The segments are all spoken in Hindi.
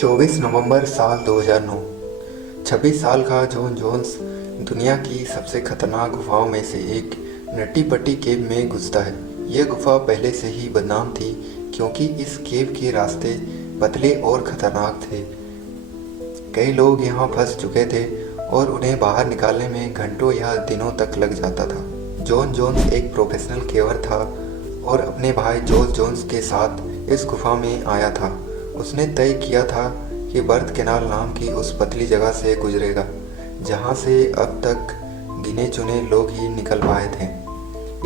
24 नवंबर साल 2009। 26 साल का जॉन जोन्स दुनिया की सबसे खतरनाक गुफाओं में से एक नट्टी पट्टी केव में घुसता है। यह गुफा पहले से ही बदनाम थी क्योंकि इस केव के रास्ते पतले और खतरनाक थे। कई लोग यहाँ फंस चुके थे और उन्हें बाहर निकालने में घंटों या दिनों तक लग जाता था। जॉन जोन्स एक प्रोफेशनल केवर था और अपने भाई जॉर्ज जोन्स के साथ इस गुफा में आया था। उसने तय किया था कि बर्थ कैनाल नाम की उस पतली जगह से गुजरेगा जहाँ से अब तक गिने चुने लोग ही निकल पाए थे।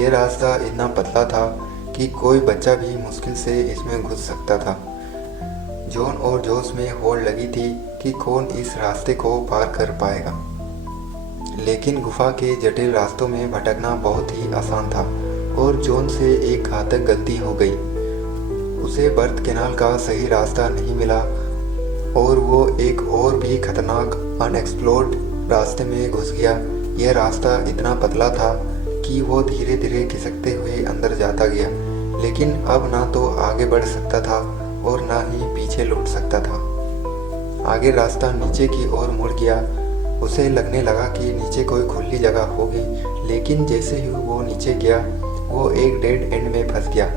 यह रास्ता इतना पतला था कि कोई बच्चा भी मुश्किल से इसमें घुस सकता था। जॉन और जोस में होड़ लगी थी कि कौन इस रास्ते को पार कर पाएगा, लेकिन गुफा के जटिल रास्तों में भटकना बहुत ही आसान था और जॉन से एक घातक गलती हो गई। उसे बर्थ कैनाल का सही रास्ता नहीं मिला और वो एक और भी खतरनाक अनएक्सप्लोर्ड रास्ते में घुस गया। यह रास्ता इतना पतला था कि वो धीरे धीरे खिसकते हुए अंदर जाता गया, लेकिन अब ना तो आगे बढ़ सकता था और ना ही पीछे लौट सकता था। आगे रास्ता नीचे की ओर मुड़ गया। उसे लगने लगा कि नीचे कोई खुली जगह होगी, लेकिन जैसे ही वो नीचे गया वो एक डेड एंड में फंस गया।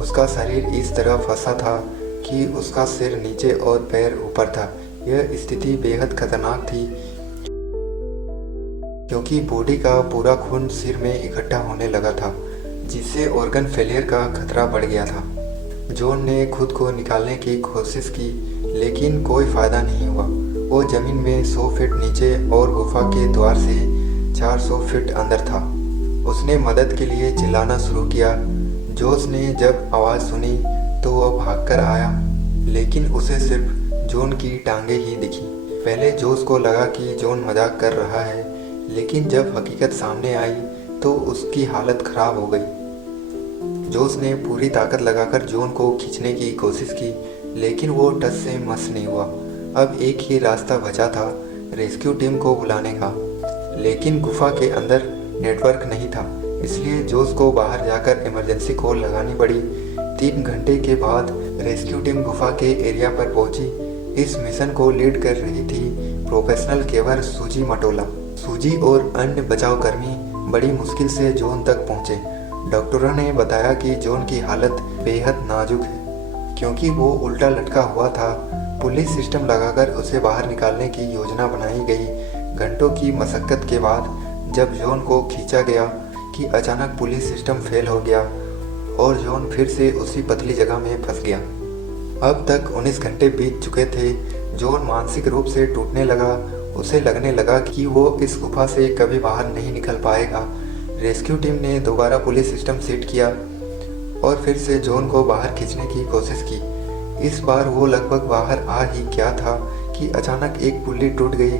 उसका शरीर इस तरह फंसा था कि उसका सिर नीचे और पैर ऊपर था। यह स्थिति बेहद खतरनाक थी क्योंकि बॉडी का पूरा खून सिर में इकट्ठा होने लगा था, जिससे ऑर्गन फेलियर का खतरा बढ़ गया था। जॉन ने खुद को निकालने की कोशिश की, लेकिन कोई फायदा नहीं हुआ। वो जमीन में 100 फीट नीचे और गुफा के द्वार से 400 फीट अंदर था। उसने मदद के लिए चिल्लाना शुरू किया। जोस ने जब आवाज़ सुनी तो वह भागकर आया, लेकिन उसे सिर्फ जॉन की टांगे ही दिखी। पहले जोस को लगा कि जॉन मजाक कर रहा है, लेकिन जब हकीकत सामने आई तो उसकी हालत खराब हो गई। जोस ने पूरी ताकत लगाकर जॉन को खींचने की कोशिश की, लेकिन वो टस से मस नहीं हुआ। अब एक ही रास्ता बचा था, रेस्क्यू टीम को बुलाने का, लेकिन गुफा के अंदर नेटवर्क नहीं था, इसलिए जोस को बाहर जाकर इमरजेंसी कॉल लगानी पड़ी। 3 घंटे के बाद रेस्क्यू टीम गुफा के एरिया पर पहुंची। इस मिशन को लीड कर रही थी प्रोफेशनल केवर सूजी मटोला। सूजी और अन्य बचाव कर्मी बड़ी मुश्किल से जॉन तक पहुंचे। डॉक्टरों ने बताया कि जॉन की हालत बेहद नाजुक है क्योंकि वो उल्टा लटका हुआ था। पुलिस सिस्टम लगाकर उसे बाहर निकालने की योजना बनाई गई। घंटों की मशक्कत के बाद जब जॉन को खींचा गया कि अचानक पुलिस सिस्टम फेल हो गया और जॉन फिर से उसी पतली जगह में फंस गया। अब तक 19 घंटे बीत चुके थे। जॉन मानसिक रूप से टूटने लगा। उसे लगने लगा कि वो इस गुफा से कभी बाहर नहीं निकल पाएगा। रेस्क्यू टीम ने दोबारा पुलिस सिस्टम सेट किया और फिर से जॉन को बाहर खींचने की कोशिश की। इस बार वो लगभग बाहर आ ही गया था कि अचानक एक पुल्ली टूट गई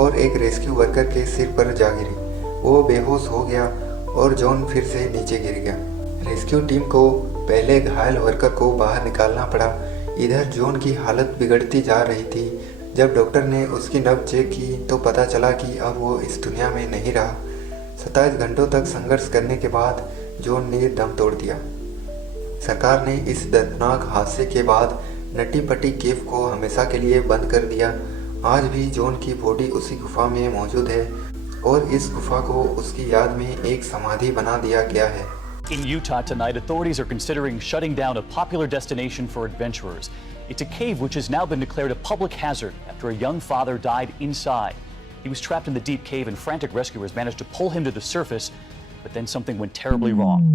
और एक रेस्क्यू वर्कर के सिर पर जा गिरी। वो बेहोश हो गया और जॉन फिर से नीचे गिर गया। रेस्क्यू टीम को पहले घायल वर्कर को बाहर निकालना पड़ा। इधर जॉन की हालत बिगड़ती जा रही थी। जब डॉक्टर ने उसकी नब्ज चेक की तो पता चला कि अब वो इस दुनिया में नहीं रहा। 27 घंटों तक संघर्ष करने के बाद जॉन ने दम तोड़ दिया। सरकार ने इस दर्दनाक हादसे के बाद नट्टी पट्टी केव को हमेशा के लिए बंद कर दिया। आज भी जॉन की बॉडी उसी गुफा में मौजूद है और इस गुफा को उसकी याद में एक समाधि बना दिया गया है। In Utah tonight, authorities are considering shutting down a popular destination for adventurers. It's a cave which has now been declared a public hazard after a young father died inside. He was trapped in the deep cave and frantic rescuers managed to pull him to the surface, but then something went terribly wrong.